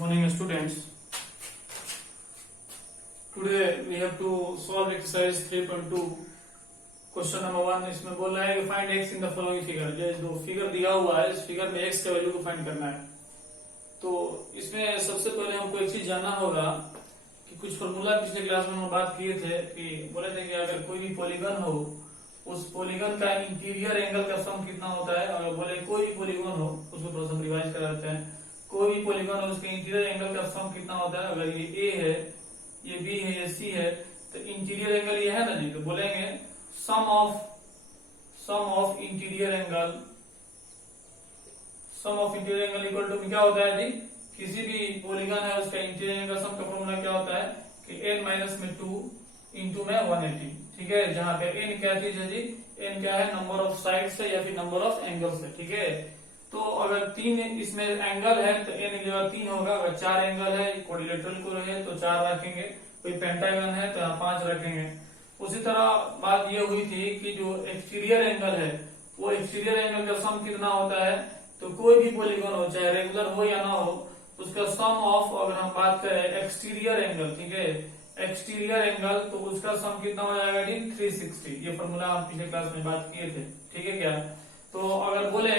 morning students. Today we have to solve exercise 3.2. Question number 1 इसमें बोल रहा है कि find x in the following figure. जो फिगर दिया हुआ है इस फिगर में x के वैल्यू को फाइंड करना है। तो इसमें सबसे पहले हमको एक चीज जानना होगा कि कुछ फॉर्मूला पिछले क्लास में हम बात किए थे कि बोले थे कि अगर कोई भी पॉलीगन हो उस पॉलीगन का इंटीरियर एंगल का सम कितना होता है। अगर बोले कोई भी पॉलीगन हो उसको थोड़ा सा रिवाइज करा देते हैं। कोई भी पॉलीगन हो उसके इंटीरियर एंगल का सम कितना होता है। अगर ये ए है, ये बी है, ये सी है तो इंटीरियर एंगल ये है ना जी, तो बोलेंगे sum of interior angle equal to क्या होता है जी, किसी भी पॉलीगन है उसका इंटीरियर एंगल सम का फॉर्मूला क्या होता है कि n माइनस में 2 इंटू में 180। ठीक है, जहां पे n क्या चीज है जी, n क्या है नंबर ऑफ साइड्स है या फिर नंबर ऑफ एंगल्स है। ठीक है, तो अगर 3 इसमें एंगल है तो n की जगह 3 होगा। अगर 4 एंगल है क्वाड्रिलेटरल को रहे तो 4 रखेंगे, कोई पेंटागन है तो यहाँ 5 रखेंगे। उसी तरह बात ये हुई थी कि जो एक्सटीरियर एंगल है वो एक्सटीरियर एंगल का सम कितना होता है। तो कोई भी पॉलीगन हो चाहे रेगुलर हो या ना हो उसका सम ऑफ, अगर हम बात करें एक्सटीरियर एंगल, ठीक है एक्सटीरियर एंगल, तो उसका सम कितना हो जाएगा जी 360। ये फॉर्मूला हम पिछले क्लास में बात किए थे। ठीक है क्या, तो अगर बोले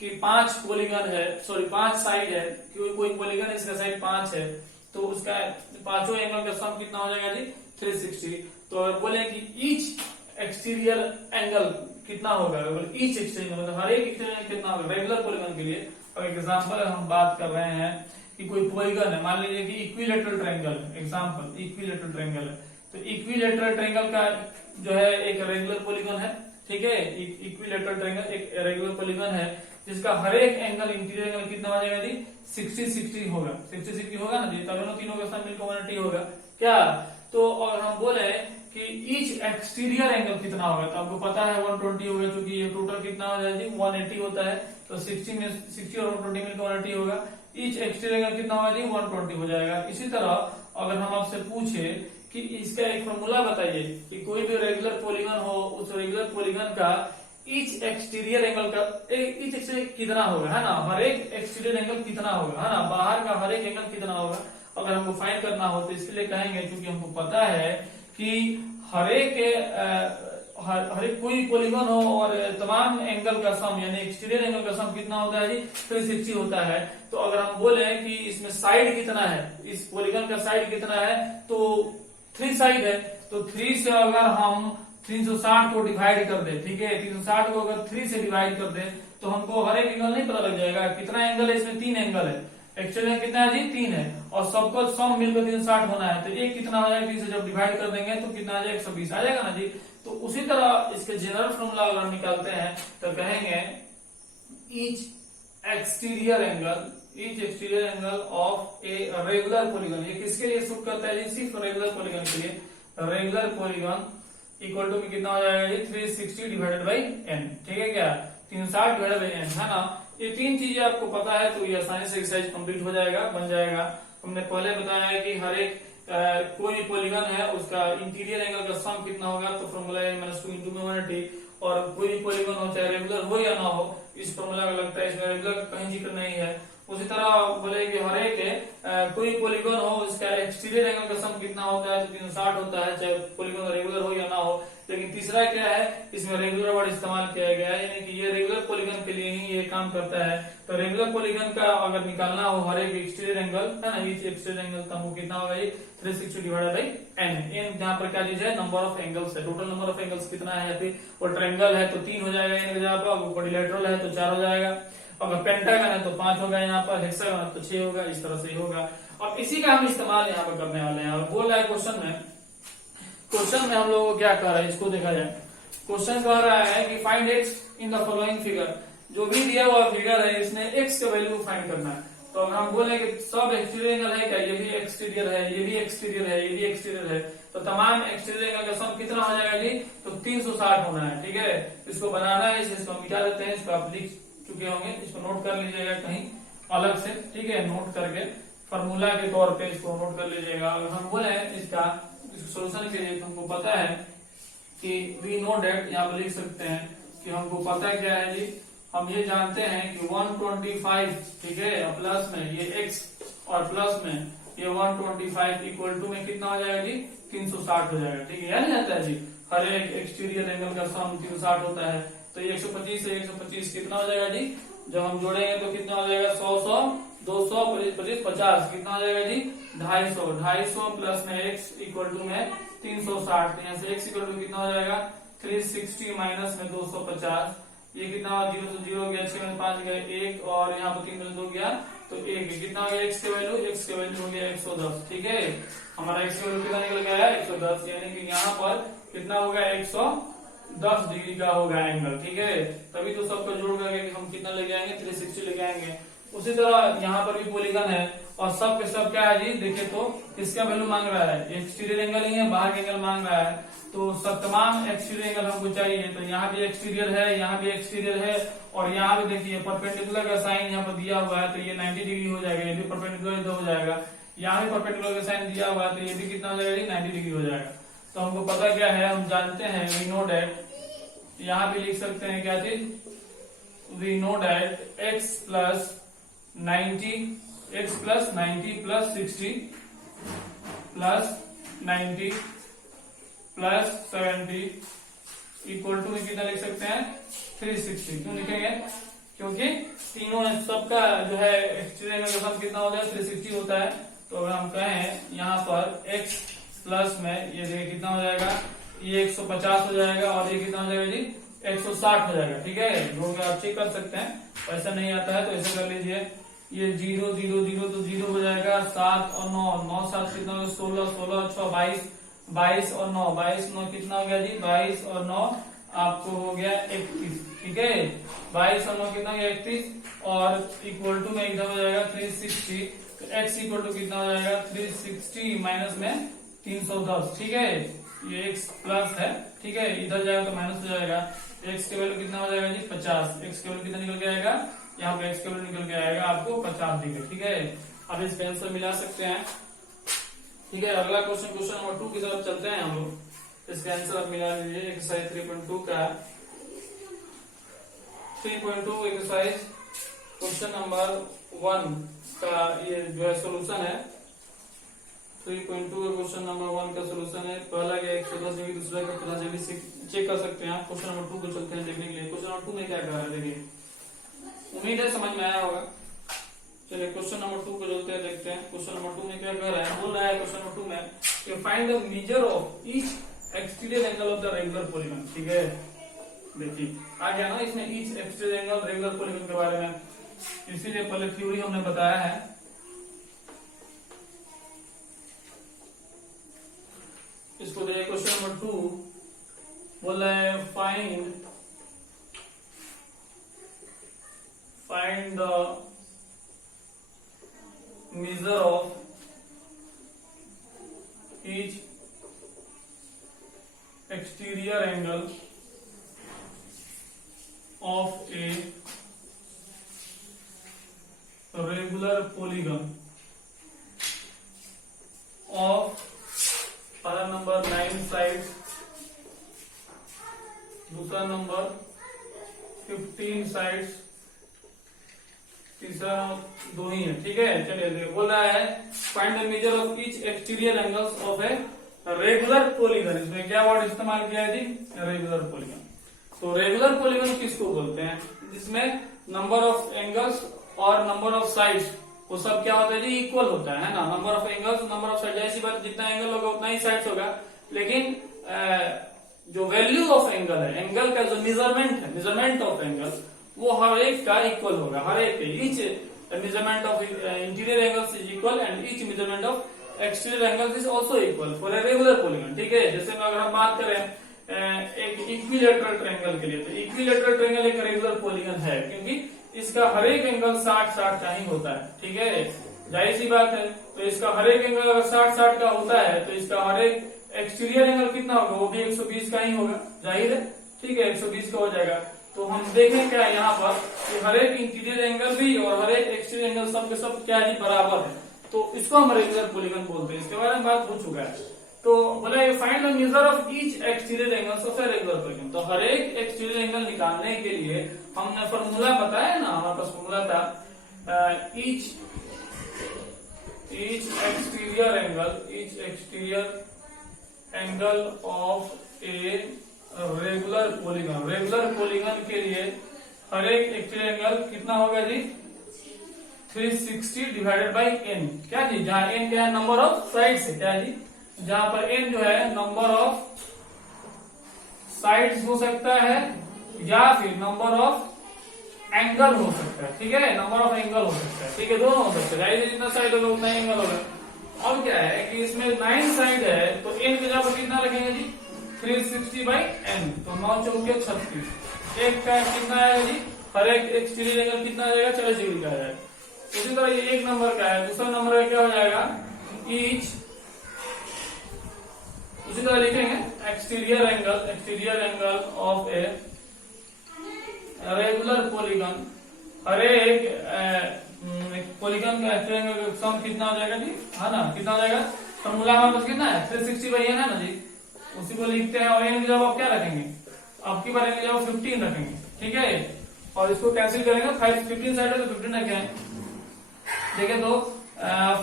कि 5 पॉलीगन है, सॉरी 5 साइड है, कोई पॉलीगन इसका साइड 5 है तो उसका पांचों एंगल का सम कितना हो जाएगा जी 360। तो अगर बोले कि ईच एक्सटीरियर एंगल कितना होगा, ईच एक्सटीरियर मतलब हर एक एक्सटीरियर एंगल कितना होगा रेगुलर पॉलीगन के लिए। अगर एग्जांपल हम बात कर रहे हैं कि कोई पॉलीगन है, मान लीजिए कि equilateral triangle, example equilateral triangle है, तो इक्विलेटरल ट्रायंगल का जो है एक रेगुलर पॉलीगन है। ठीक है, इक्विलेटरल ट्रायंगल एक रेगुलर पॉलीगन है जिसका हर एक एंगल इंटीरियर एंगल कितना हो जाएगा जी 60-60 होगा। 60-60 होगा ना जी, तब तीनों का सम मिलकर 180 होगा क्या। तो अगर हम बोले कि ईच एक्सटीरियर एंगल कितना होगा तो आपको पता है 120 होगा, क्योंकि ये टोटल कितना हो जाएगा जी 180 होता है। तो 60 और 120 मिलकर 180 होगा। ईच एक्सटीरियर एंगल कितना होगा जी 120 हो जाएगा। इसी तरह अगर हम आपसे पूछे कि इसका एक फॉर्मूला बताइए कि कोई भी रेगुलर पॉलीगन हो उस रेगुलर पॉलीगन का ईच एक्सटीरियर एंगल का ईच एक्सटीरियर कितना होगा, है ना, हर एक एक्सटीरियर एंगल कितना होगा, है ना, बाहर का हर एक एंगल कितना होगा। अगर हमको फाइंड करना हो तो इसके लिए कहेंगे, क्योंकि हमको पता है कि हर एक कोई पॉलीगन हो और तमाम एंगल का सम यानी एक्सटीरियर एंगल का सम कितना होता है जी 360 होता है। तो अगर हम बोले कि इसमें साइड कितना है, इस पॉलीगन का साइड कितना है, तो 3 साइड है, तो 3 से अगर हम 360 को डिवाइड कर दे, ठीक है 360 को अगर 3 से डिवाइड कर दे तो हमको हर एक एंगल नहीं पता लग जाएगा कितना एंगल है। इसमें 3 एंगल है, एक्चुअली कितना है जी 3 है और सबको सम मिलकर 360 होना है। तो ये कितना हो जाएगा 3 से जब डिवाइड कर देंगे तो कितना आ जाएगा 120 आ जाएगा ना जी। तो उसी तरह इसके जनरल फॉर्मूला अगर हम निकालते हैं तो कहेंगे each exterior angle of a regular polygon. ये किसके लिए सूट करता है जी, सिर्फ रेगुलर पॉलीगन के लिए। रेगुलर पॉलीगन इक्वल टू कितना हो जाएगा जी 360 डिवाइडेड बाई n। ठीक है क्या, 360 डिवाइडेड बाई n, है ना। ये 3 चीजें आपको पता है तो ये आसानी से एक्सरसाइज कंप्लीट हो जाएगा, बन जाएगा। हमने पहले बताया है कि हर एक कोई पॉलीगन है उसका इंटीरियर एंगल का सम कितना होगा, तो फॉर्मूला है -2 इंटू में 180। और कोई भी पॉलीगन हो चाहे रेगुलर हो या ना हो इस फॉर्मूला का लगता है, इसमें रेगुलर का कहीं जिक्र नहीं है। उसी तरह बोले कि हर एक कोई पॉलीगन हो उसका एक्सटीरियर एंगल का सम कितना होता है, तो 360 होता है चाहे पॉलीगन रेगुलर हो या ना हो। लेकिन तीसरा क्या है, इसमें रेगुलर वर्ड इस्तेमाल किया गया है, यानी कि ये रेगुलर पॉलीगन के लिए ही ये काम करता है। तो रेगुलर पॉलीगन का अगर निकालना हो हर एक एक्सटीरियर एंगल, है ना, ईच एक्सटीरियर एंगल का वो कितना होगा ये 360 डिवाइडेड बाई n। जहाँ पर क्या चीज है नंबर ऑफ एंगल्स है, टोटल नंबर ऑफ एंगल्स कितना है। फिर वो ट्रायंगल है तो 3 हो जाएगा n की जगह पर, क्वाड्रिलेटरल है तो 4 हो जाएगा, अगर पेंटागन है तो 5 होगा, यहाँ पर हेक्सागन है तो 6 होगा। इस तरह से ही होगा। अब इसी का हम इस्तेमाल यहाँ पर करने वाले हैं। और बोल रहा है क्वेश्चन में हम लोगों को क्या कह रहा है, इसको देखा जाए। क्वेश्चन कह रहा है कि find x in the following figure. जो भी दिया हुआ फिगर है इसमें x का वैल्यू फाइंड करना है। तो अगर हम बोले कि सब एक्सटीरियर एंगल है क्या, ये भी एक्सटीरियर है, ये भी एक्सटीरियर है, ये भी एक्सटीरियर है, तो तमाम एक्सटीरियर एंगल का सम कितना हो जाएगा जी, तो 360 होना है। ठीक है, इसको बनाना है, इसको मिटा देते हैं, इसको आप लिख चुके होंगे, इसको नोट कर लीजिएगा कहीं अलग से। ठीक है, नोट करके फॉर्मूला के तौर पे इसको नोट कर लीजिएगा। अगर हम बोले इसका सोल्यूशन के लिए तो हमको पता है कि वी नो डेट, यहाँ पर लिख सकते हैं कि हमको पता क्या है जी, हम ये जानते हैं कि 125, ठीक है, प्लस में ये x और प्लस में ये 125 इक्वल टू में कितना हो जाएगा जी 360 हो जाएगा। ठीक है, यानी जाता है जी हर एक एक्सटीरियर एंगल का सम 360 होता है। तो ये 125 से 125 कितना हो जाएगा जी, जब हम जोड़ेंगे तो कितना हो जाएगा 100 200 25 50 कितना हो जाएगा जी 250 प्लस में x इक्वल टू में 360, यहाँ से x इक्वल टू कितना हो जाएगा 360 माइनस में 250, ये कितना हुआ 0 से 0 हो गया, 6 में 5 गया 1 और यहाँ पर 3 में 2 गया तो 1, कितना हो गया x के वैल्यू हो गया 110। ठीक है, हमारा x की वैल्यू कितना निकल गया है 110, यानी कि यहाँ पर कितना होगा 110 डिग्री का होगा एंगल। ठीक है, तभी तो सबको जोड़ करके हम कितना लेके आएंगे 360 लेके आएंगे। उसी तरह यहाँ पर भी पॉलीगन है और सब के सब क्या है जी, देखिए तो किसका वैल्यू मांग रहा है, एक्सटीरियर एंगल ही है, बाहर एंगल मांग रहा है, तो सब तमाम एक्सटीरियर एंगल हमको चाहिए। तो यहाँ भी एक्सटीरियर है, यहाँ भी एक्सटीरियर है और यहाँ भी देखिए परपेंडिकुलर का साइन यहाँ पर दिया हुआ है तो ये 90 डिग्री हो जाएगा, ये भी परपेंडिकुलर इधर हो जाएगा, यहाँ भी परपेंडिकुलर का साइन दिया हुआ है तो ये भी कितना हो जाएगा 90 डिग्री हो जाएगा। तो हमको पता क्या है, हम जानते हैं वी नो डैट, यहाँ भी लिख सकते हैं क्या चीज, we know that x plus 90 plus 60 plus 90 plus 70 equal to में कितना लिख सकते हैं 360। क्यों लिखेंगे, क्योंकि तीनों सबका जो है एक्सटीरियर एंगल का सम कितना होता है 360 होता है। तो अगर हम कहें यहाँ पर x प्लस में ये देखिए कितना हो जाएगा, ये 150 हो जाएगा और ये कितना हो जाएगा जी 160 हो जाएगा। ठीक है, लोग आप चेक कर सकते हैं, ऐसा नहीं आता है तो ऐसा कर लीजिए, ये 0 0 0 तो 0 हो जाएगा, 7 और 9 9 7 कितना हो गया 16 16 6 22 22 और 9 22 9 कितना हो गया जी 22 और 9 आपको हो गया 31। ठीक है, 22 और 9 कितना हो गया 31 और इक्वल टू में इधर हो जाएगा 360, तो x इक्वल टू कितना हो जाएगा 360 माइनस में 310। ठीक है, ये x प्लस है, ठीक है, इधर जाएगा तो माइनस हो जाएगा, x के वैल्यू कितना हो जाएगा जी 50, x के वैल्यू कितना निकल के आएगा, यहाँ पे x के वैल्यू निकल के आएगा आपको 50 डिग्री। ठीक है, अब इस पे आंसर मिला सकते हैं। ठीक है, अगला क्वेश्चन नंबर 2 की तरफ चलते हैं हम लोग। इसका आंसर आप मिला लीजिए, एक्सरसाइज 3.2 का 3.2 एक्सरसाइज क्वेश्चन नंबर 1 का ये जो है सोल्यूशन है। 3.2 क्वेश्चन नंबर 1 का सोल्यूशन है। पहला क्या 110 डिग्री, दूसरा का 50 डिग्री चेक कर सकते हैं आप। क्वेश्चन नंबर 2 को चलते हैं देखने के लिए। क्वेश्चन नंबर 2 में क्या कह रहा है देखिए, उम्मीद है समझ में आया होगा। चलिए क्वेश्चन नंबर 2 को चलते हैं, देखते हैं क्वेश्चन नंबर 2 में क्या कह रहा है। बोल रहा है क्वेश्चन नंबर 2 में कि find the measure of each exterior angle of the regular polygon. ठीक है, देखिए आ गया ना इसमें each exterior angle regular polygon के बारे में, इसीलिए पहले थ्योरी हमने बताया है। इसको देखिए क्वेश्चन नंबर 2 बोल रहा है find the measure of each exterior angle of a regular polygon of पहला नंबर 9 sides, दूसरा नंबर 15 sides, तीसरा 2 ही है। ठीक है, चलिए देखिए बोल रहा है find the measure of each exterior angles of a regular polygon. इसमें क्या वर्ड इस्तेमाल किया है जी, रेगुलर पॉलीगन। तो रेगुलर पॉलीगन किसको बोलते हैं, जिसमें नंबर ऑफ एंगल्स और नंबर ऑफ साइड्स वो सब क्या होता है जी इक्वल होता है ना। Number of angles number of side, ऐसी बात जितना एंगल होगा उतना ही साइड्स होगा, लेकिन जो वैल्यू ऑफ एंगल है, एंगल का जो मेजरमेंट है, मेजरमेंट ऑफ एंगल वो हर एक का इक्वल होगा, हर एक each measurement of interior angles is equal and each measurement of exterior angles is also equal for a regular polygon. ठीक है, जैसे अगर हम बात करें एक इक्विलेटरल ट्रायंगल के लिए, तो इक्विलेटरल ट्रायंगल एक रेगुलर पॉलीगन है, क्योंकि इसका हर एक एंगल 60-60 का ही होता है। ठीक है, जाहिर सी बात है, तो इसका हर एक एंगल अगर 60-60 का होता है तो इसका हर एक एक्सटीरियर एंगल कितना होगा, वो भी 120 का ही होगा, जाहिर है। ठीक है, 120 का हो जाएगा। तो हम देखें क्या यहाँ पर कि हर एक इंटीरियर एंगल भी और हर एक एक्सटीरियर एंगल सब के सब क्या है बराबर है, तो इसको हम रेगुलर पॉलीगन बोलते हैं। इसके बारे में बात हो चुका है। तो बोला find the measure of each exterior angles of a regular polygon. तो हर एक एक्सटीरियर एंगल निकालने के लिए हमने फॉर्मूला बताया ना, हमारे पास फॉर्मूला था each each exterior angle of a regular polygon के लिए हर एक एक्सटीरियर एंगल कितना होगा जी 360 डिवाइडेड बाई n। क्या जी, जहां n क्या है नंबर ऑफ साइड्स है, क्या जी, जहां पर n जो है नंबर ऑफ साइड्स हो सकता है या फिर नंबर ऑफ एंगल हो सकता है। ठीक है, नंबर ऑफ एंगल हो सकता है, ठीक है, दोनों हो सकते हैं, जितना साइड होगा उतना एंगल होगा। अब क्या है कि इसमें 9 साइड है तो n की जगह पर कितना रखेंगे जी 360 बाई n, तो 9 चौके 36। एक का कितना आएगा जी, हर एक एक्सटीरियर एंगल कितना आ जाएगा 40 डिग्री का आ जाएगा। उसी तरह ये एक नंबर का है, दूसरा नंबर का क्या हो जाएगा ईच, उसी तरह लिखेंगे exterior angle of a regular polygon, हर एक पॉलीगन का एक्सटीरियर एंगल का सम कितना हो जाएगा जी, है ना, कितना हो जाएगा, फॉर्मूला हमारे पास कितना है 360 बाई n है ना जी, उसी को लिखते हैं। और n की जगह आप क्या रखेंगे, आपकी बार n की जगह 15 रखेंगे, ठीक है, और इसको कैंसिल करेंगे, 15 साइड है तो 15 रखें। देखिए तो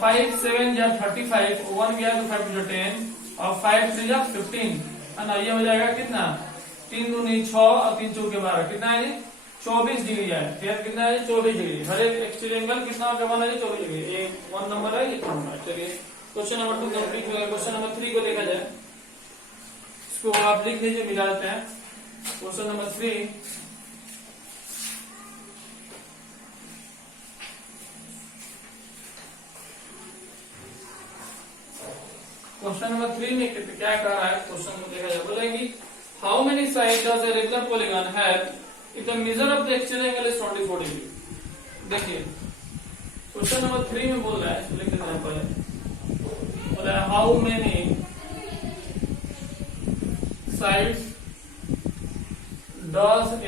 5 7 या 35, 1 गया तो 5 जो 10 और 5 3 या 15 है ना, ये हो जाएगा कितना 3 दूनी 6 और 3 चौके 12, कितना है जी 24 डिग्री है। फिर कितना है 24 डिग्री, हर एक एक्सटीरियर एंगल कितना बना है 24 डिग्री। ये 1 नंबर है, ये 2 नंबर। चलिए क्वेश्चन नंबर 2 कंप्लीट हो गया। क्वेश्चन नंबर 3 को देखा जाए, इसको आप लिख लीजिए, मिला देते हैं। क्वेश्चन नंबर 3, क्वेश्चन नंबर 3 में क्या कह रहा है, क्वेश्चन को देखा जाए, बोलेगी how many side does a regular polygon have if the measure of the exterior angle is 24 degree. देखिए क्वेश्चन नंबर 3 में बोल रहा है, लिख देते हैं पहले, बोला है how many sides does a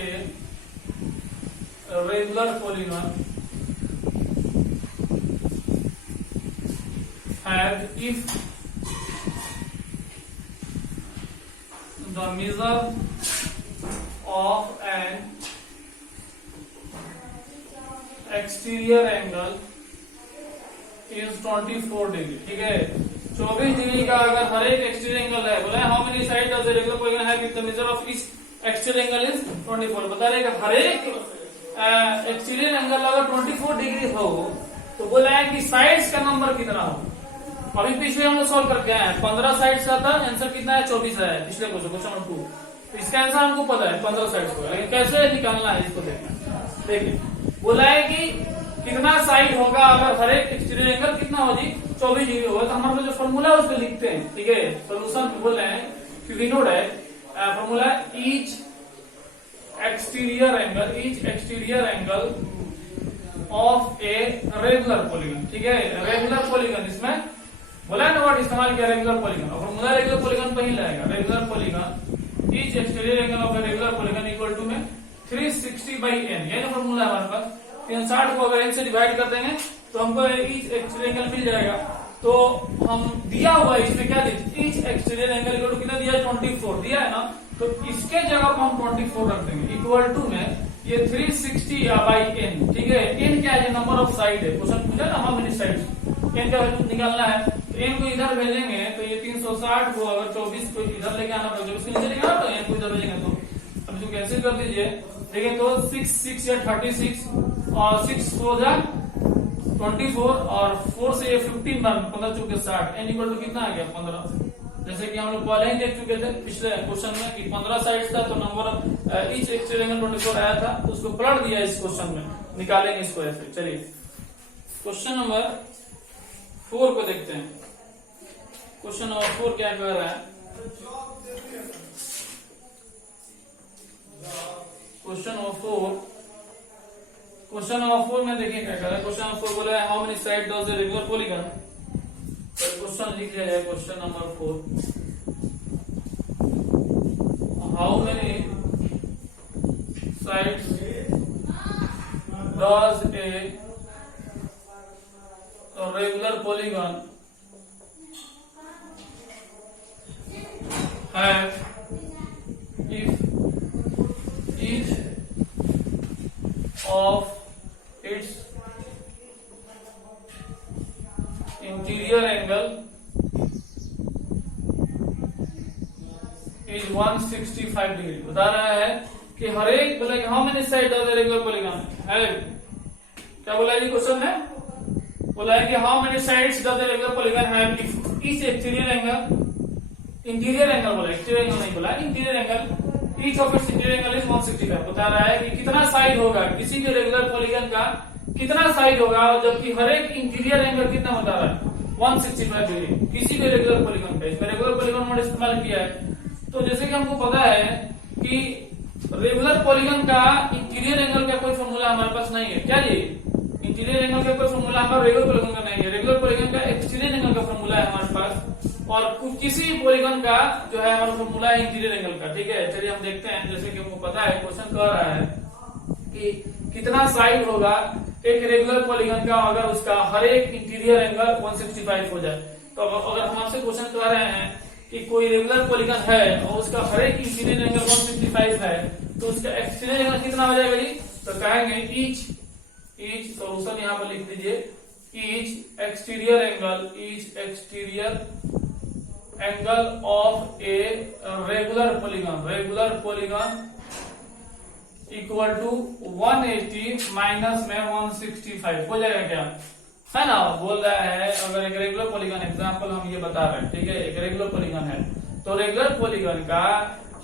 regular polygon have if the measure of an exterior angle is 24 degree. ठीक है, 24 डिग्री का अगर हर एक एक्सटीरियर एंगल है, बोला how many side does a regular polygon have if the measure of each exterior angle is 24। बता रहे कि हर एक एक्सटीरियर एंगल अगर 24 डिग्री हो तो बोला है कि साइड्स का नंबर कितना हो। अभी पिछले हम लोग सॉल्व करके आए हैं, 15 साइड्स का था, आंसर कितना है 24 है पिछले क्वेश्चन नंबर 2। तो इसका आंसर हमको पता है 15 साइड्स को, लेकिन कैसे निकालना है इसको देखना। देखिए बोला है कि कितना साइड होगा अगर हर एक एक्सटीरियर एंगल कितना हो जी 24 डिग्री होगा, तो हमारे जो फॉर्मूला है उसको लिखते हैं। ठीक है, सोल्यूशन बोल रहे हैं कि we know that formula each exterior angle of a regular polygon. ठीक है, रेगुलर पॉलीगन, इसमें बोला ना वर्ड इस्तेमाल किया रेगुलर पॉलीगन, और फॉर्मूला रेगुलर पॉलीगन पे ही लाएगा। Regular polygon each exterior angle of a regular polygon equal to में 360 बाई n, ये ना फॉर्मूला है हमारे पास। 360 को अगर n से डिवाइड कर देंगे तो हमको ईच एक्सटीरियर एंगल मिल जाएगा। तो हम दिया हुआ है इसमें क्या दिया, each exterior angle equal to कितना दिया है 24 दिया है ना, तो इसके जगह पर हम 24 रख देंगे इक्वल टू में ये 360 बाई n। ठीक है, n क्या है, नंबर ऑफ साइड है, क्वेश्चन पूछा ना हाउ मेनी साइड्स, n का वैल्यू निकालना है। तो n को इधर भेजेंगे तो ये 360 को अगर 24 को इधर लेके आना पड़ेगा, उसके नीचे लेके आना तो n को इधर भेजेंगे, तो अब इसको कैंसिल कर दीजिए। देखिए तो 6 या 36 और 6 4 जा 24 और 4 से ये 15 बार 15 चौके 60, n इक्वल टू कितना आ गया 15। जैसे कि हम लोग पहले ही देख चुके थे पिछले क्वेश्चन में कि 15 साइड्स था तो number of each exterior angle 24 आया था, तो उसको पलट दिया इस क्वेश्चन में, निकालेंगे इसको ऐसे। चलिए क्वेश्चन नंबर 4 को देखते हैं। क्वेश्चन नंबर 4 क्या कह रहा है, क्वेश्चन नंबर 4 में देखिए क्या कह रहा है। क्वेश्चन नंबर 4 बोला है how many side does a regular polygon. तो क्वेश्चन लिख लिया जाए, question number 4, how many sides does a regular polygon have if each of its 165 degree. बता रहा है कि हर एक बोला कि how many side of the regular polygon है, क्या बोला है क्वेश्चन है, बोला है कि how many sides does the regular polygon have if each exterior angle, interior angle बोला, एक्सटीरियर एंगल नहीं बोला, interior angle, each of its interior angle is 165। बता रहा है कि कितना साइड होगा किसी भी रेगुलर पॉलीगॉन का, कितना साइड होगा, जबकि हर एक इंटीरियर एंगल कितना बता रहा है 165 डिग्री किसी भी रेगुलर पॉलीगॉन का। इसमें रेगुलर पॉलीगॉन मोड इस्तेमाल किया है। तो जैसे कि हमको पता है कि रेगुलर पॉलीगॉन का इंटीरियर एंगल का कोई फॉर्मूला हमारे पास नहीं है, क्या जी, इंटीरियर एंगल का कोई फॉर्मूला हमारा रेगुलर पॉलीगॉन का नहीं है। रेगुलर पॉलीगॉन का एक्सटीरियर एंगल का फॉर्मूला है हमारे पास, और किसी पॉलीगॉन का जो है हमारा फॉर्मूला है इंटीरियर एंगल का। ठीक है, चलिए हम देखते हैं। जैसे कि हमको पता है क्वेश्चन कह रहा है कि कितना साइड होगा एक रेगुलर पॉलीगॉन का अगर उसका हर एक इंटीरियर एंगल 165 हो जाए। तो अगर हम आपसे क्वेश्चन कर रहे हैं कि कोई रेगुलर पॉलीगॉन है और उसका हर एक इंटीरियर एंगल 165 है, तो उसका एक्सटीरियर एंगल कितना हो जाएगा जी, तो कहेंगे ईच सोल्यूशन यहाँ पर लिख दीजिए, each exterior angle of a regular polygon equal to 180 minus में 165 हो जाएगा, क्या है ना। बोल रहा है अगर एक रेगुलर पॉलीगॉन, एग्जांपल हम ये बता रहे हैं, ठीक है, एक रेगुलर पॉलीगॉन है, तो रेगुलर पॉलीगॉन का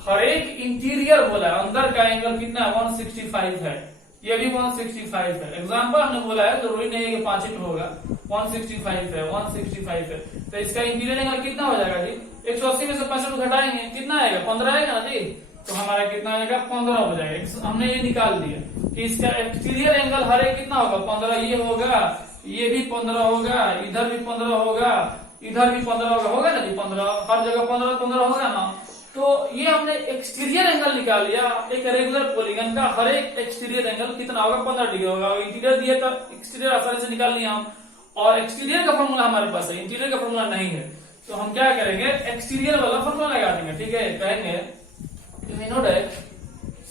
हर एक इंटीरियर बोला है अंदर का एंगल कितना 165 है, ये भी 165 है। एग्जांपल हमने बोला है, जरूरी नहीं है कि 5 ही होगा, 165 है। तो इसका इंटीरियर एंगल कितना हो जाएगा जी, 180 में से 65 घटाएंगे कितना आएगा, 15 आएगा ना जी। तो हमारा कितना आएगा 15 हो जाएगा। हमने ये निकाल दिया कि इसका एक्सटीरियर एंगल हर एक कितना होगा 15, ये होगा, ये भी 15 होगा, इधर भी 15 होगा, इधर भी 15 होगा ना जी, 15 हर जगह 15 होगा ना। तो ये हमने एक्सटीरियर एंगल निकाल लिया। एक रेगुलर पॉलीगॉन का हर एक एक्सटीरियर एंगल कितना होगा 15 डिग्री होगा। इंटीरियर दिया था, एक्सटीरियर आसानी से निकाल लिया हम, और एक्सटीरियर का फॉर्मूला हमारे पास है, इंटीरियर का फॉर्मूला नहीं है। तो हम क्या करेंगे, एक्सटीरियर वाला फॉर्मूला लगा देंगे। ठीक है, कहेंगे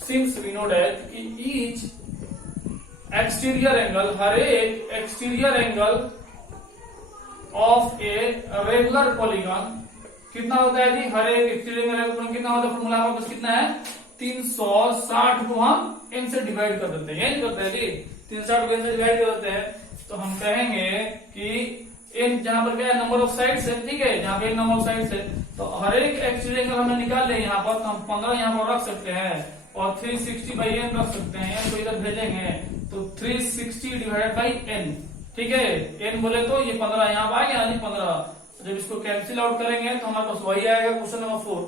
since we know that each exterior angle, हर एक exterior angle of a regular polygon कितना होता है जी, हर एक एक्सटीरियर एंगल कितना होता है, फॉर्मूला हमारे पास कितना है 360 को हम n से डिवाइड कर देते हैं, यही करते हैं जी, 360 को n से डिवाइड कर देते हैं। तो हम कहेंगे कि n जहां पर क्या है, नंबर ऑफ साइड्स है, ठीक है, जहां पे नंबर ऑफ साइड्स है, तो हर एक एक्सटीरियर एंगल हमने निकाल लिया यहाँ पर, तो हम 15 यहाँ पर रख सकते हैं और 360/n रख सकते हैं, n को इधर भेजेंगे तो 360 डिवाइडेड बाई n, ठीक है, n बोले तो ये 15 यहाँ पर आ गया ना 15। जब इसको कैंसिल आउट करेंगे तो हमारे पास वही आएगा, क्वेश्चन नंबर 4,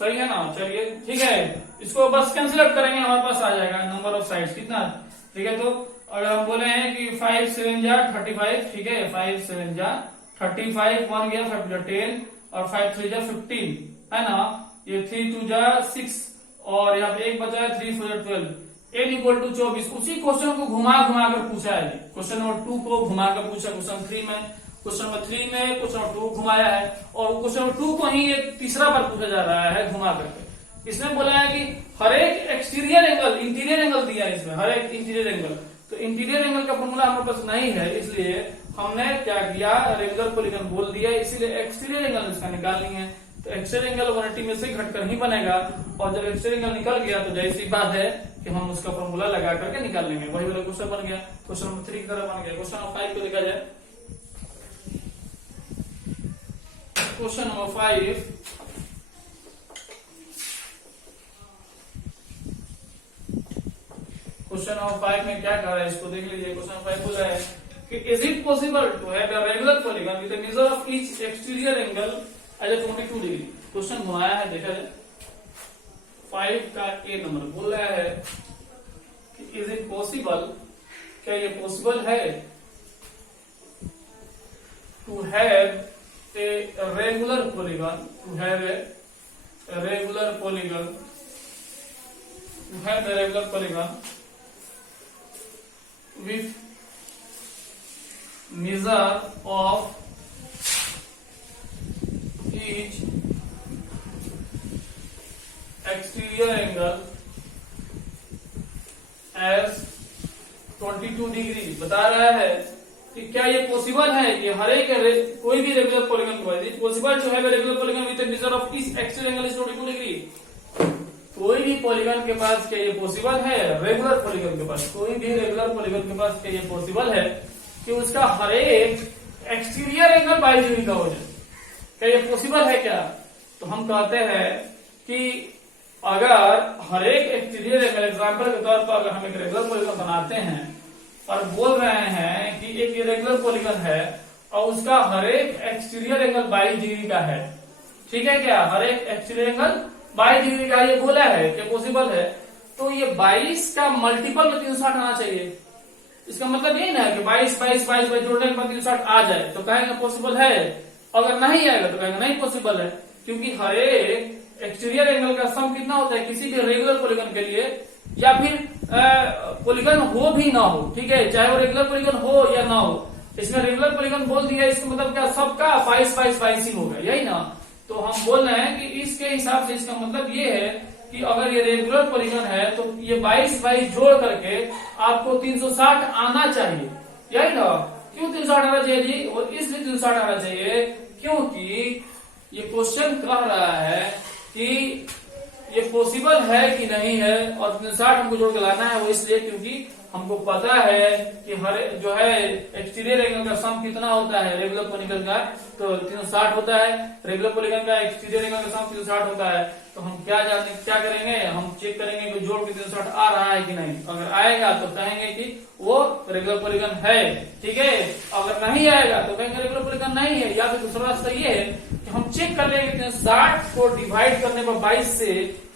सही है ना। चलिए ठीक है, इसको बस कैंसिल आउट करेंगे, हमारे पास आ जाएगा नंबर ऑफ साइड्स कितना, ठीक है। तो अगर हम बोले हैं कि 5 7 जा 35, ठीक है, 5 7 जा 35, 1 गया 5 10 और 5 3 जा 15, है ना। ये 3 2 जा 6 और यहाँ पे एक बचा है 3 4 12, n इक्वल टू 24। उसी क्वेश्चन को घुमा कर पूछा है, क्वेश्चन नंबर 2 को घुमा कर पूछा, क्वेश्चन 3 में, क्वेश्चन नंबर 3 में क्वेश्चन नंबर 2 घुमाया है, और क्वेश्चन नंबर 2 को ही ये तीसरा बार पूछा जा रहा है घुमा करके। इसमें बोला है कि हर एक एक्सटीरियर एंगल, इंटीरियर एंगल दिया है इसमें, हर एक इंटीरियर एंगल, तो इंटीरियर एंगल का फॉर्मूला हमारे पास नहीं है, इसलिए हमने क्या किया, रेगुलर पॉलीगॉन बोल दिया, इसीलिए एक्सटीरियर एंगल इसका निकालनी है। तो एक्सटीरियर एंगल 180 में से घटकर ही बनेगा, और जब एक्सटीरियर एंगल निकल गया तो जैसी बात है कि हम उसका फॉर्मूला लगा करके निकाल लेंगे। वही वाला क्वेश्चन बन गया, क्वेश्चन नंबर 3 की तरह बन गया। क्वेश्चन नंबर 5 को देखा जाए, क्वेश्चन नंबर 5, क्वेश्चन नंबर 5 में क्या कर रहा है इसको देख लीजिए। क्वेश्चन नंबर 5 बोल रहा है कि is it possible to have a regular polygon with the measure of each exterior angle as a 22 degree. Question घुमाया है, देखा जाए 5 का ए नंबर बोल रहा है कि इज इट पॉसिबल, क्या ये पॉसिबल है to have a regular polygon, to have a regular polygon, to have a regular polygon with measure of each exterior angle as 22 degree. बता रहा है कि क्या ये पॉसिबल है कि हर एक कोई भी रेगुलर पॉलीगन के पास possible to have a regular polygon with a measure of इस एक्सटीरियर एंगल इज 22 डिग्री। कोई भी पॉलीगन के पास क्या ये पॉसिबल है, रेगुलर पॉलीगन के पास, कोई भी रेगुलर पॉलीगन के पास क्या ये पॉसिबल है कि उसका हर एक एक्सटीरियर एंगल 22 डिग्री का हो जाए? क्या ये पॉसिबल है क्या? तो हम कहते हैं कि अगर हर एक एक्सटीरियर एंगल, एग्जाम्पल के तौर पर अगर हम एक रेगुलर पॉलीगन बनाते हैं और बोल रहे हैं कि एक रेगुलर पॉलीगन है और उसका हर एक एक्सटीरियर एंगल 22 डिग्री का है, ठीक है क्या? हर एक एक्सटीरियर एंगल 22 डिग्री का ये बोला है कि पॉसिबल है, तो ये 22 का मल्टीपल में 360 आना चाहिए। इसका मतलब ये ना कि 22 22 22 जोड़ने के बाद 360 आ जाए तो कहेंगे पॉसिबल है, अगर नहीं आएगा तो कहेंगे नहीं पॉसिबल है, क्योंकि हर एक एक्सटीरियर एंगल का सम कितना होता है किसी भी रेगुलर पॉलीगन के लिए, या फिर पॉलीगन हो भी ना हो, ठीक है, चाहे वो रेगुलर पॉलीगन हो या ना हो। इसमें रेगुलर पॉलीगन बोल दिया, इसका मतलब क्या सबका 22 22 22 ही होगा, यही ना? तो हम बोल रहे हैं कि इसके हिसाब से इसका मतलब ये है कि अगर ये रेगुलर पॉलीगन है तो ये 22 22 जोड़ करके आपको 360 आना चाहिए, यही ना? क्यों 360 आना चाहिए जी? और इसलिए 360 आना चाहिए क्योंकि ये क्वेश्चन कह रहा है कि ये पॉसिबल है कि नहीं है, और 360 हमको जोड़ के लाना है। वो इसलिए क्योंकि हमको पता है कि हर जो है एक्सटीरियर एंगल का सम कितना होता है रेगुलर पॉलीगन का, तो 360 होता है। रेगुलर पॉलीगन का एक्सटीरियर एंगल का सम 360 होता है। तो हम क्या करेंगे, हम चेक करेंगे कि जोड़ के 360 आ रहा है कि नहीं। अगर आएगा तो कहेंगे कि वो रेगुलर पॉलीगन है, ठीक है। अगर नहीं आएगा तो कहेंगे रेगुलर पॉलीगन नहीं है। या फिर दूसरा रास्ता ये है कि हम चेक कर लेंगे 360 को डिवाइड करने पर 22 से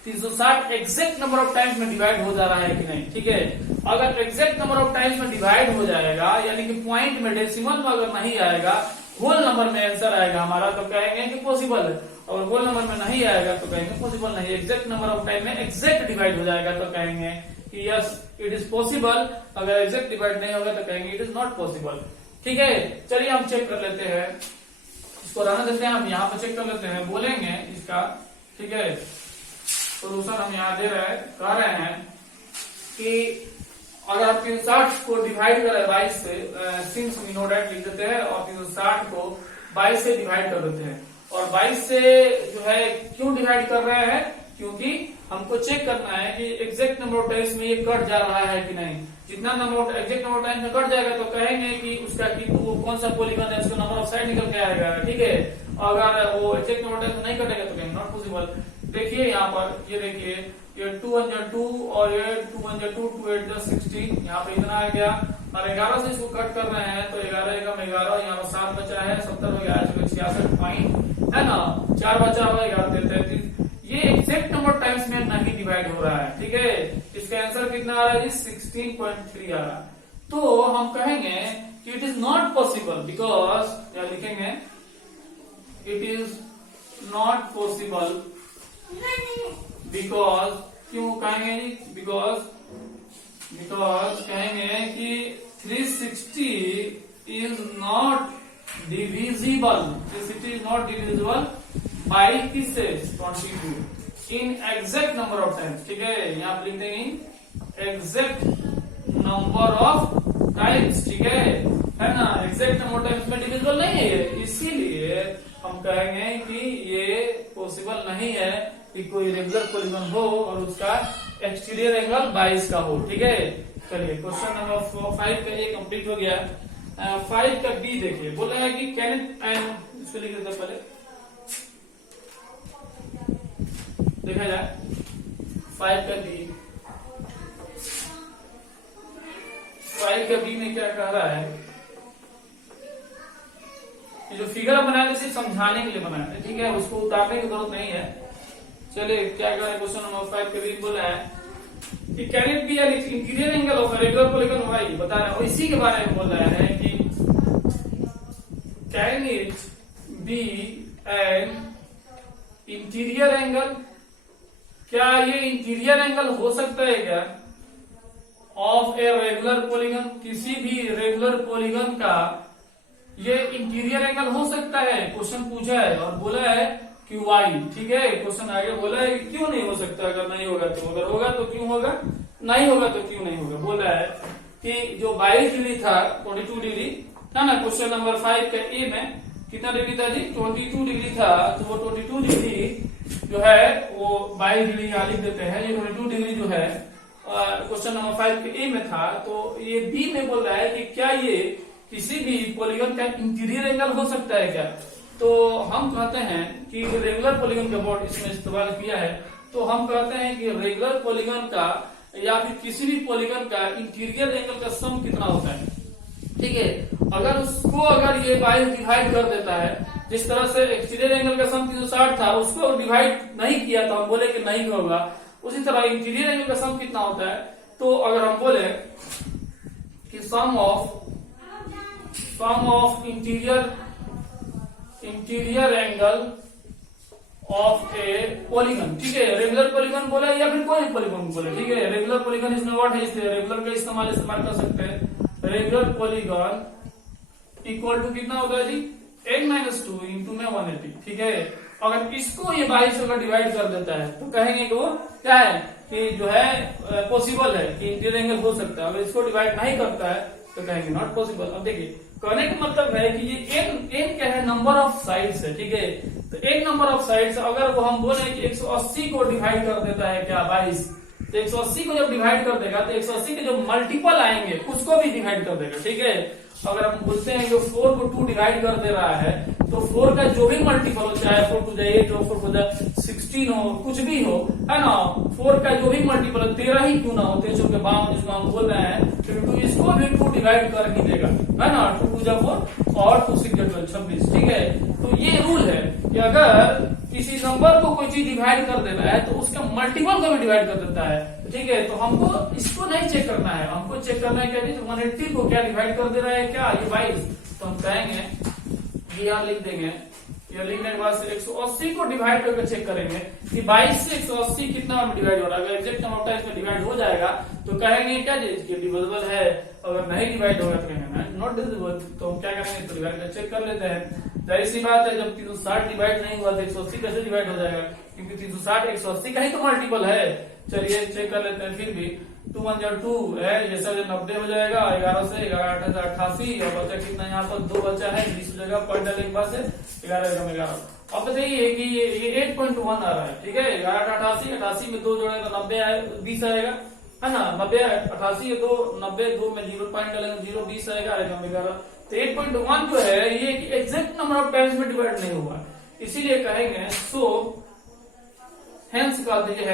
360 एग्जैक्ट नंबर ऑफ टाइम्स में डिवाइड हो जा रहा है कि नहीं, ठीक है। अगर एग्जैक्ट नंबर ऑफ टाइम्स में डिवाइड हो जाएगा, यानी कि पॉइंट में, डेसिमल में अगर नहीं आएगा, होल नंबर में आंसर आएगा हमारा, तो कहेंगे कि पॉसिबल है। और होल नंबर में नहीं आएगा तो कहेंगे पॉसिबल नहीं। एग्जैक्ट नंबर ऑफ टाइम में एग्जैक्ट डिवाइड हो जाएगा तो कहेंगे कि यस इट इज पॉसिबल। अगर एग्जैक्ट डिवाइड नहीं होगा तो कहेंगे इट इज नॉट पॉसिबल, ठीक है। चलिए हम चेक कर लेते हैं, इसको रहने देते हैं, हम यहाँ पे चेक कर लेते हैं, बोलेंगे इसका, ठीक है। सोल्यूशन हम यहाँ दे रहे हैं, कह रहे हैं कि अगर आप 360 को डिवाइड करें 22 से, सिंस वी नो दैट लिख देते हैं, और 360 को 22 से डिवाइड कर देते हैं। और 22 से जो है क्यों डिवाइड कर रहे हैं, क्योंकि हमको चेक करना है कि एग्जैक्ट नंबर ऑफ टाइम्स में ये कट जा रहा है कि नहीं। जितना number exact number of times में कट जाएगा तो कहेंगे कि उसका कि वो कौन सा पॉलीगन है, उसका नंबर ऑफ साइड निकल के आएगा, ठीक है। अगर वो एग्जैक्ट नंबर ऑफ टाइम्स में नहीं कटेगा तो कहेंगे नॉट पॉसिबल। देखिए यहाँ पर, ये देखिए, ये 2 1 जा 2 और ये 2 1 जा 2, 2 8 जा 16, यहाँ पे इतना आ गया। और 11 से इसको कट कर रहे हैं तो 11 एकम 11, यहाँ पर 7 बचा है, 70 हो गया, 66 पॉइंट है ना, 4 बचा हुआ, 11 33। ये एग्जैक्ट नंबर टाइम्स में नहीं डिवाइड हो रहा है, ठीक है। इसका आंसर कितना आ रहा है जी, 16.3 आ रहा है। तो हम कहेंगे कि it is not possible because, क्या लिखेंगे, it is not possible because, क्यों कहेंगे जी, बिकॉज कहेंगे कि 360 is not divisible, 360 is not divisible by किससे, 22 in exact number of times, ठीक है। यहाँ पर लिख देंगे in exact number of times, ठीक है ना। एग्जैक्ट नंबर ऑफ टाइम्स में डिविजिबल नहीं है ये, इसीलिए हम कहेंगे कि ये पॉसिबल नहीं है कि कोई रेगुलर पॉलीगन हो और उसका एक्सटीरियर एंगल 22 का हो, ठीक है। चलिए क्वेश्चन नंबर 5 का ये कंप्लीट हो गया। 5 का बी देखिए, बोल रहा है कि कैन एंड, इसको लिख देते पहले, देखा जाए 5 का बी। 5 का बी में क्या कह रहा है, ये जो फिगर बनाया सिर्फ समझाने के लिए बनाया है, ठीक है, उसको उतारने की जरूरत नहीं है। चलिए क्या कह रहा है, क्वेश्चन नंबर 5 का बी बोला है कि can it be an interior angle of regular polygon why, बता रहा है। और इसी के बारे में बोल रहा है कि can it be an interior angle, क्या ये इंटीरियर एंगल हो सकता है क्या, ऑफ ए रेगुलर पॉलीगन, किसी भी रेगुलर पॉलीगन का ये इंटीरियर एंगल हो सकता है। क्वेश्चन पूछा है और बोला है कि वाई, ठीक है। क्वेश्चन आगे बोला है कि क्यों नहीं हो सकता, अगर नहीं होगा तो, अगर होगा तो क्यों होगा, नहीं होगा तो क्यों नहीं होगा। बोला है कि जो 22 डिग्री था, 22 डिग्री है ना। क्वेश्चन नंबर 5 का ए में कितना डिग्री था जी, 22 डिग्री था। तो वो 22 डिग्री जो है वो 22 डिग्री यहाँ लिख देते हैं। ये 22 डिग्री जो है क्वेश्चन नंबर 5 के ए में था। तो ये बी में बोल रहा है कि क्या ये किसी भी पॉलीगन का इंटीरियर एंगल हो सकता है क्या। तो हम कहते हैं कि रेगुलर पॉलीगन का बोर्ड इसमें इस्तेमाल किया है। तो हम कहते हैं कि रेगुलर पॉलीगन का या फिर किसी भी पॉलीगन का इंटीरियर एंगल का सम कितना होता है, ठीक है। अगर उसको अगर ये 22 डिवाइड कर देता है, जिस तरह से एक्सटीरियर एंगल का सम 360 था उसको डिवाइड नहीं किया तो हम बोले कि नहीं होगा, उसी तरह इंटीरियर एंगल का सम कितना होता है। तो अगर हम बोले कि sum of interior angle of a polygon, ठीक है, रेगुलर पॉलीगन बोले या फिर कोई पॉलीगन बोले, ठीक है। रेगुलर पॉलीगन इसमें व्हाट है, इसलिए रेगुलर का इस्तेमाल कर सकते हैं। रेगुलर पॉलीगन इक्वल टू कितना होगा जी, n-2 इंटू में 180, ठीक है। अगर इसको ये 22 अगर डिवाइड कर देता है तो कहेंगे कि वो क्या है कि जो है पॉसिबल है कि इंटीरियर एंगल हो सकता है। अगर इसको डिवाइड नहीं करता है तो कहेंगे नॉट पॉसिबल। अब देखिए कहने का मतलब है कि ये n क्या है, नंबर ऑफ साइड्स है, ठीक है। तो एक नंबर ऑफ साइड्स अगर वो हम बोले कि 180 को डिवाइड कर देता है क्या 22, तो 180 को जब डिवाइड कर देगा तो 180 के जो मल्टीपल आएंगे उसको भी डिवाइड कर देगा, ठीक है। अगर हम बोलते हैं कि 4 को 2 डिवाइड कर दे रहा है तो 4 का जो भी मल्टीपल हो, चाहे 4 to the 8 हो, 4 to the 16 हो, कुछ भी हो, है ना, 4 का जो भी मल्टीपल हो, 13 ही क्यों ना हो, 13 के 52 जिसको हम बोल रहे हैं, तो इसको भी 2 डिवाइड कर ही देगा, है ना। 2 to the 4 और 2 6 12 26, ठीक है। तो ये रूल है कि अगर किसी नंबर को कोई चीज डिवाइड कर देता है तो उसका मल्टीपल को भी डिवाइड कर देता है, ठीक है। तो हमको इसको नहीं चेक करना है, हमको चेक करना है क्या, 180 को क्या डिवाइड कर दे रहा है क्या, ये 22। तो हम कहेंगे ये यहाँ लिख देंगे, ये लिखने के बाद 180 को डिवाइड करके चेक करेंगे कि 22 से 180 कितना डिवाइड हो रहा है। अगर एग्जैक्ट नंबर इसमें डिवाइड हो जाएगा तो कहेंगे क्या जी डिविजिबल है, अगर नहीं डिवाइड होगा तो कहेंगे नॉट डिविजिबल। तो हम क्या करेंगे, तो डिवाइड कर चेक कर लेते हैं। जाहिर सी बात है जब 360 डिवाइड नहीं हुआ तो 180 कैसे डिवाइड हो जाएगा, क्योंकि 360 180 का ही तो मल्टीपल है। चलिए चेक कर लेते हैं। फिर भी 2 1 2 है, जैसा 90 हो जाएगा, 11 से 11 8 88 और बचा कितना, यहाँ पर 2 बचा है, 20 हो जाएगा पर डाले के बाद से 11 11। अब बताइए कि ये 8.1 आ रहा है, ठीक है। 11 88 88 में 2 जोड़े तो 90 आए, 20 आएगा, है ना। 90 88 2 90 2 में 0 पॉइंट डालेंगे 0 20 आएगा 11। तो 8.1 जो है ये एग्जैक्ट नंबर ऑफ टाइम्स में डिवाइड नहीं हुआ, इसीलिए कहेंगे सो हेंस कर दीजिए,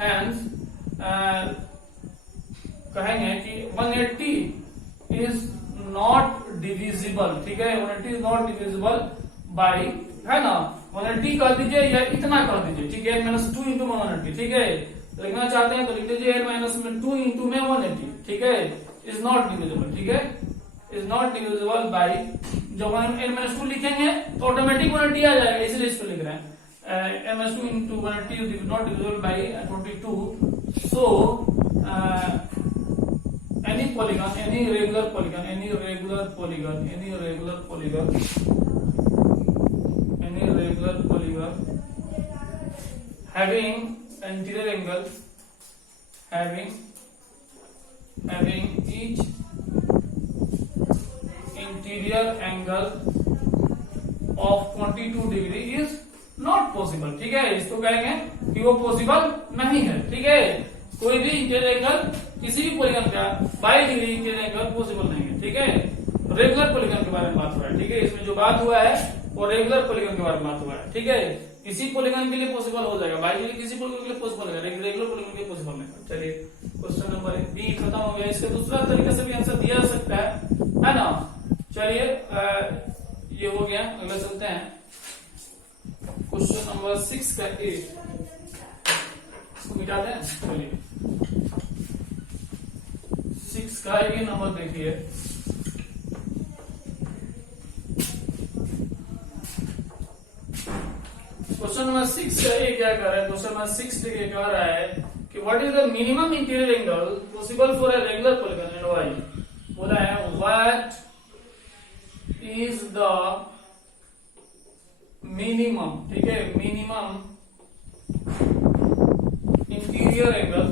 हेंस कहेंगे कि 180 इज नॉट डिविजिबल, ठीक है। 180 इज नॉट डिविजिबल बाई, है ना, 180 कर दीजिए या इतना कर दीजिए, ठीक है, -2 इंटू 180, ठीक है। लिखना चाहते हैं तो लिख दीजिए -2 इंटू में 180, ठीक है, इज नॉट डिविजिबल, ठीक है, इज नॉट डिविजिबल बाई। जब हम n-2 लिखेंगे तो ऑटोमेटिक 180 आ जाएगा, इसलिए इसको लिख रहे हैं n-2 into 180 not divisible by 22। So any polygon, any regular polygon having interior angle, having each interior angle of 22 degree is not possible, ठीक है। इसको कहेंगे कि वो पॉसिबल नहीं है, ठीक है। कोई भी इंटीरियर एंगल किसी भी पॉलीगन का 22 डिग्री इंटीरियर एंगल पॉसिबल नहीं है, ठीक है। रेगुलर पॉलीगन के बारे में बात हुआ है, ठीक है। इसमें जो बात हुआ है वो रेगुलर पॉलीगन के बारे में बात हुआ है, ठीक है। किसी पॉलीगन के लिए पॉसिबल हो जाएगा, 22 डिग्री किसी पॉलीगन के लिए पॉसिबल है, रेगुलर पॉलीगन के लिए पॉसिबल नहीं। चलिए क्वेश्चन नंबर बी खत्म हो गया। इसका दूसरा तरीके से भी आंसर दिया जा सकता है ना। चलिए ये हो गया, अगला चलते हैं क्वेश्चन नंबर 6 का ए, मिटाते हैं। चलिए 6 का ये नंबर देखिए, क्वेश्चन नंबर 6 का ये क्या कर रहा है, क्वेश्चन नंबर 6 ये कह रहा है कि what is the minimum interior angle possible for a regular polygon and why. बोला है व्हाट इज द मिनिमम, ठीक है, minimum interior angle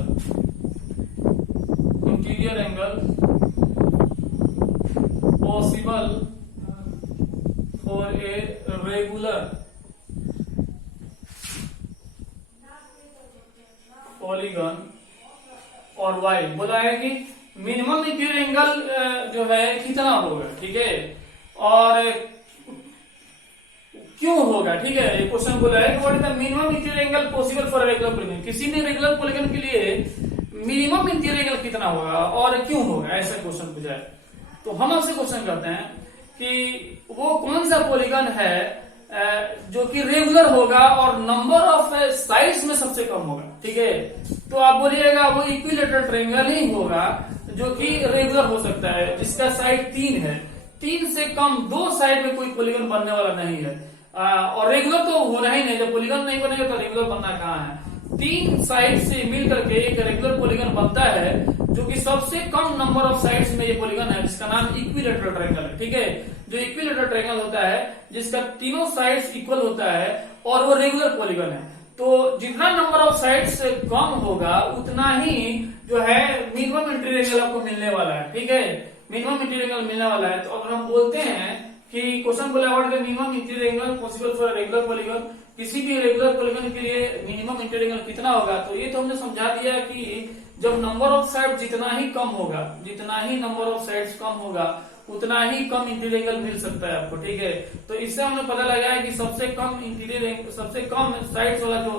possible possible for a regular polygon और y बोला है कि मिनिमम इंटीरियर एंगल जो है कितना होगा, ठीक है, और क्यों होगा, ठीक है। ये क्वेश्चन बोला है what is the minimum interior angle possible for regular polygon, किसी भी रेगुलर पॉलीगन के लिए मिनिमम इंटीरियर एंगल कितना होगा और क्यों होगा, ऐसा क्वेश्चन पूछा है। तो हम आपसे क्वेश्चन करते हैं कि वो कौन सा पॉलीगन है जो कि रेगुलर होगा और नंबर ऑफ साइड्स में सबसे कम होगा, ठीक है। तो आप बोलिएगा वो इक्विलेटरल ट्रायंगल ही होगा जो कि रेगुलर हो सकता है, जिसका साइड 3 है, 3 से कम 2 साइड में कोई पॉलीगन बनने वाला नहीं है। और रेगुलर तो होना ही नहीं, जब पॉलीगन नहीं बनेगा तो रेगुलर बनना कहाँ है। 3 साइड से मिल करके एक रेगुलर पॉलीगन बनता है जो कि सबसे कम नंबर ऑफ साइड्स में ये पॉलीगन है, जिसका नाम इक्विलेटरल ट्रायंगल है, ठीक है। जो इक्विलेटरल ट्रायंगल होता है जिसका तीनों साइड्स इक्वल होता है और वो रेगुलर पॉलीगन है। तो जितना नंबर ऑफ साइड्स कम होगा उतना ही जो है मिनिमम इंटीरियर एंगल आपको मिलने वाला है, ठीक है, मिनिमम इंटीरियर एंगल मिलने वाला है। तो अगर हम बोलते हैं कि क्वेश्चन बोला what is the minimum interior angle possible for regular polygon, किसी भी रेगुलर पॉलीगन के लिए मिनिमम इंटीरियर एंगल कितना होगा, तो ये तो हमने समझा दिया कि जब नंबर ऑफ साइड जितना ही कम होगा, जितना ही नंबर ऑफ साइड्स कम होगा उतना ही कम इंटीरियर एंगल मिल सकता है आपको, ठीक है। तो इससे हमने पता लगाया कि सबसे कम इंटीरियर, सबसे कम साइड्स वाला जो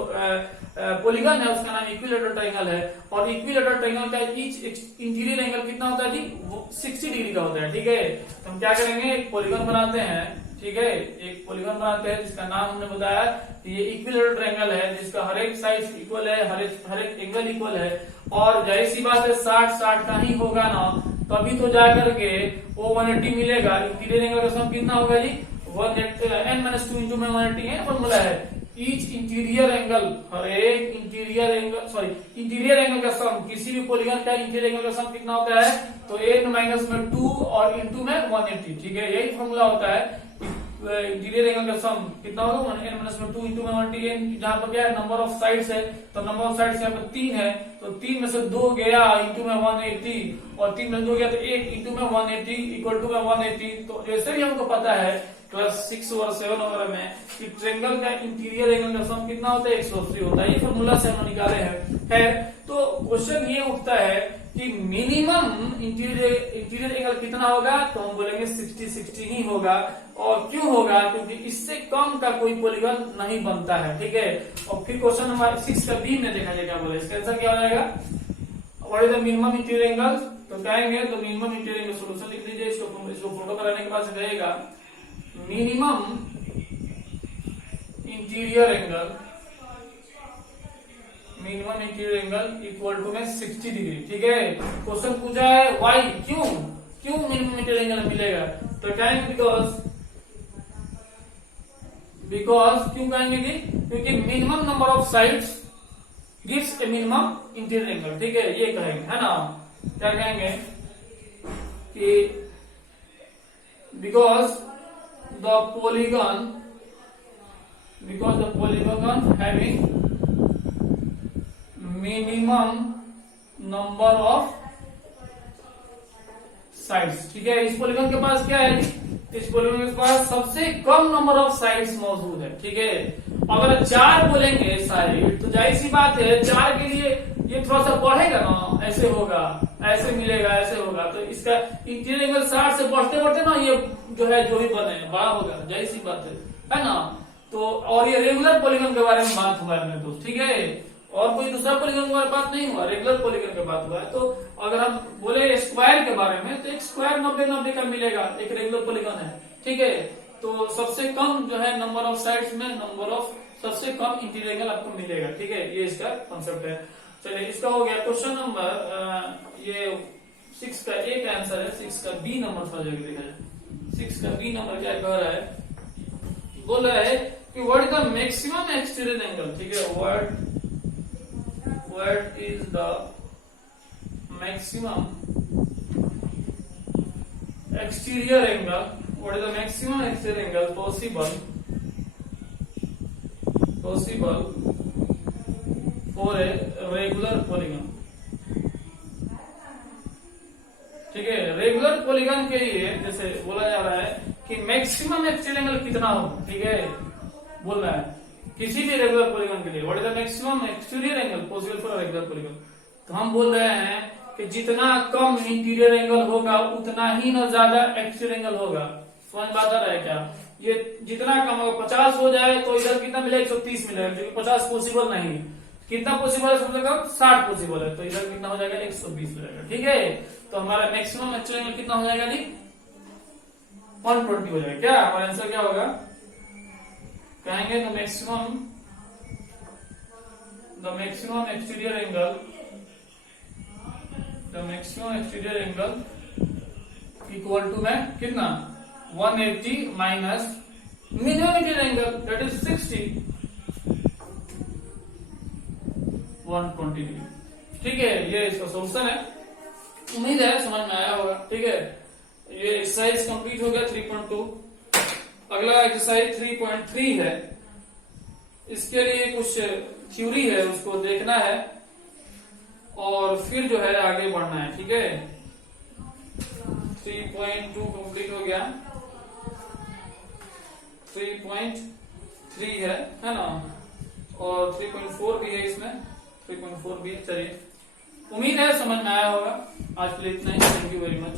पॉलीगन है उसका नाम इक्विलेटरल ट्रायंगल है, और इक्विलेटरल ट्रायंगल का ईच इंटीरियर एंगल कितना होता है जी, वो 60 डिग्री का होता है, ठीक है। तो हम क्या करेंगे, एक पॉलीगन बनाते हैं, ठीक है, एक पॉलीगन बनाते हैं जिसका नाम हमने बताया कि ये इक्विलेटरल ट्रायंगल है, जिसका हर एक साइड इक्वल है, हर एक एंगल इक्वल है, और जाहिर सी बात है 60 का ही होगा ना, तभी तो जाकर के वो 180 मिलेगा। इंटीरियर एंगल का सम कितना होगा जी, n-2 इंटू में 180 है फॉर्मूला है। ईच इंटीरियर एंगल, हर एक interior angle, sorry interior angle का सम, किसी भी पॉलीगन का इंटीरियर एंगल का सम कितना होता है, तो n-2 और इंटू में 180, ठीक है, यही फॉर्मूला होता है। इंटीरियर एंगल का सम कितना होगा, n-2 इंटू में 180, जहां पर क्या है नंबर ऑफ साइड्स है, तो नंबर ऑफ साइड्स यहाँ पर 3 है, तो 3 में से 2 गया इंटू में 180, और 3 में 2 गया तो 1 इंटू में 180 इक्वल टू में 180। तो ऐसे भी हमको पता है क्लास 6 और 7 वगैरह में कि ट्रायंगल का इंटीरियर एंगल का सम कितना होता है, 180 होता है, ये फॉर्मूला से हम निकाले हैं। तो क्वेश्चन ये उठता है कि मिनिमम इंटीरियर एंगल कितना होगा, तो हम बोलेंगे 60 ही होगा। और क्यों होगा, क्योंकि इससे कम का कोई पॉलीगन नहीं बनता है, ठीक है। और फिर क्वेश्चन नंबर 6 का बी में देखा जाएगा, बोले इसका आंसर क्या हो जाएगा, what is the minimum interior angle, तो कहेंगे तो मिनिमम इंटीरियर एंगल सोल्यूशन लिख लीजिए, इसको फोटो कराने के बाद रहेगा minimum interior angle, minimum interior angle equal to में 60 डिग्री, ठीक है। क्वेश्चन पूछा है वाई, क्यों मिनिमम इंटीरियर एंगल मिलेगा, तो कहेंगे बिकॉज क्यों कहेंगे कि क्योंकि minimum number of sides gives A minimum interior angle, ठीक है, ये कहेंगे, है ना। क्या कहेंगे कि because the polygon having minimum number of sides, ठीक है। इस पॉलीगन के पास क्या है, इस पॉलीगन के पास सबसे कम नंबर ऑफ साइड्स मौजूद है, ठीक है। अगर 4 बोलेंगे साइड तो जाहिर सी बात है 4 के लिए ये थोड़ा सा बढ़ेगा ना, ऐसे होगा, ऐसे मिलेगा, ऐसे होगा, तो इसका इंटीरियर एंगल 60 से बढ़ते बढ़ते ना ये जो है जो भी बने बड़ा होगा, जाहिर सी बात है ना। तो और ये रेगुलर पॉलीगन के बारे में बात हुआ है मेरे दोस्त, ठीक है, और कोई दूसरा पॉलीगन के बारे में बात नहीं हुआ, रेगुलर पॉलीगन की बात हुआ है। तो अगर हम बोले स्क्वायर के बारे में तो एक स्क्वायर 90 का मिलेगा, एक रेगुलर पॉलीगन है, ठीक है। तो सबसे कम जो है नंबर ऑफ साइड्स में नंबर ऑफ सबसे कम इंटीरियर एंगल आपको मिलेगा, ठीक है, ये इसका कॉन्सेप्ट है। चलिए इसका हो गया क्वेश्चन नंबर ये 6 का एक आंसर है, 6 का बी नंबर थोड़ा जगह देखा जाए। 6 का बी नंबर क्या कह रहा है, बोल रहा है कि what is the maximum exterior angle, ठीक है, what is the maximum exterior angle, what is the maximum exterior angle possible for a regular polygon, ठीक है। रेगुलर पॉलीगन के लिए जैसे बोला जा रहा है कि मैक्सिमम एक्सटीरियर एंगल कितना हो, ठीक है, बोल रहा है किसी भी रेगुलर पॉलीगन के लिए what is the maximum exterior angle possible for regular polygon. तो हम बोल रहे हैं कि जितना कम इंटीरियर एंगल होगा उतना ही ना ज्यादा एक्सटीरियर एंगल होगा। समझ बात आ रहा है क्या? ये जितना कम होगा 50 हो जाए तो इधर कितना मिलेगा 130 मिलेगा, क्योंकि 50 पॉसिबल नहीं है। कितना पॉसिबल है? सबसे कम 60 पॉसिबल है, तो इधर कितना हो जाएगा 120 मिलेगा, ठीक है। तो हमारा मैक्सिमम एक्चुअल एंगल कितना हो जाएगा जी 120 हो जाएगा। क्या हमारा आंसर क्या होगा? कहेंगे the maximum exterior angle equal to में कितना 180 minus minimum interior angle that is 60 120 degree, ठीक है। ये इसका सोल्यूशन है, उम्मीद है समझ में आया होगा, ठीक है। ये एक्सरसाइज कंप्लीट हो गया 3.2। अगला एक्सरसाइज 3.3 है। इसके लिए कुछ थ्योरी है उसको देखना है और फिर जो है आगे बढ़ना है, ठीक है। 3.2 कंप्लीट हो गया, 3.3 है ना, और 3.4 भी है इसमें, 3.4 भी है। चलिए, उम्मीद है समझ में आया होगा। आज के लिए इतना ही। Thank you very much.